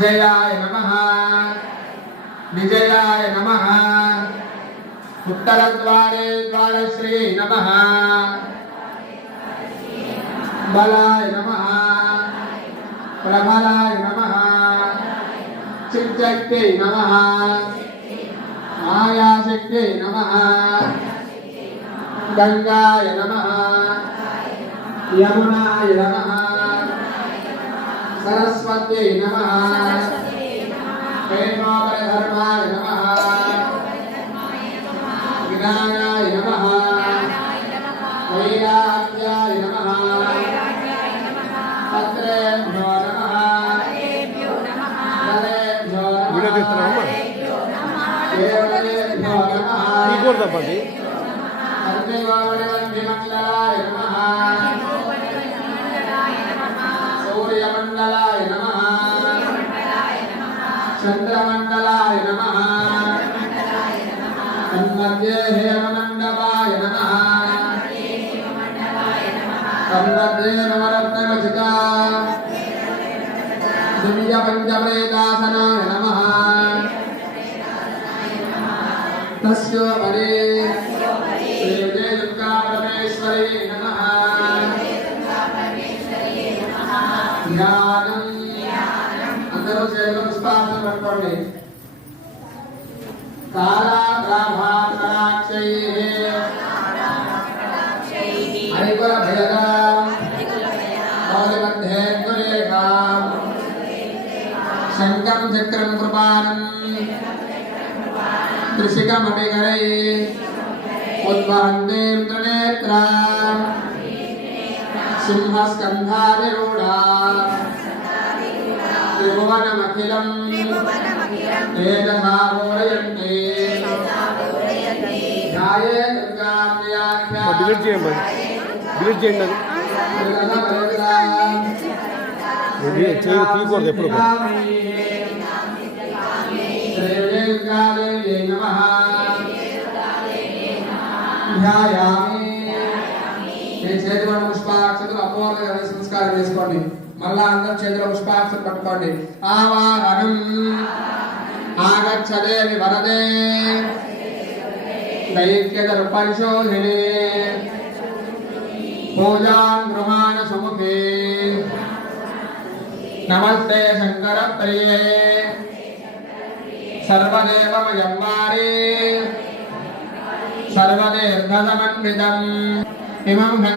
जयाय नमः विजयाय नमः उत्तरद्वारे द्वारश्री नमः बलाय नमः प्रबलाय नमः चित्शक्त्यै नमः मायाशक्त्यै नमः गंगाय नमः यमुनाय नमः सरस्वत्यै नमः प्रेमावरधर्माय नमः ज्ञानाय नमः वैराग्याय नमः पत्रेभ्यो नमः दलेभ्यो नमः देवतेभ्यो नमः सर्वेवावरणमण्डलाय नमः सूर्यमण्डलाय नमः चंद्रमण्डलाय नमः तन्मध्ये हेममण्डपाय नमः तन्मध्ये नवरत्नखचिता दिव्यपञ्चप्रेतासनाय नमः तस्योपरि श्रीविजय दुर्गा परमेश्वरी नमः ध्यानम् अंदरों से पुष्पासन पట్టుకోండి कालाग्राभातराक्षैः हरिकुलभयदा मौलिमध्ये दुरेखाम् शङ्खं चक्रं कृपाणम् त्रिशिखमणिगणैः उद्वहन्तीं त्रिनेत्राम् सिंहस्कन्धाधिरूढा त्रिभुवनमखिलं तेजसा पूरयन्ति ध्याये दुर्गां व्याख्यां डिलीट చేయండి అది తీయకూడదు ఎప్పుడు చేతిలో పుష్పాక్షతలు అపూర్వ సంస్కారం చేసుకోండి మళ్ళా అందరూ చేతిలో పుష్పాక్షతలు పట్టుకోండి ఆవాహనం ఆగచ్చదేవి వరదే దైత్యదర్పరిశోధిని పూజాన్ గృహాణ సుముఖే నమస్తే శంకర ప్రియే సర్వదేవమయం వారే సర్వదేర్ఘసమన్వితం ఇమం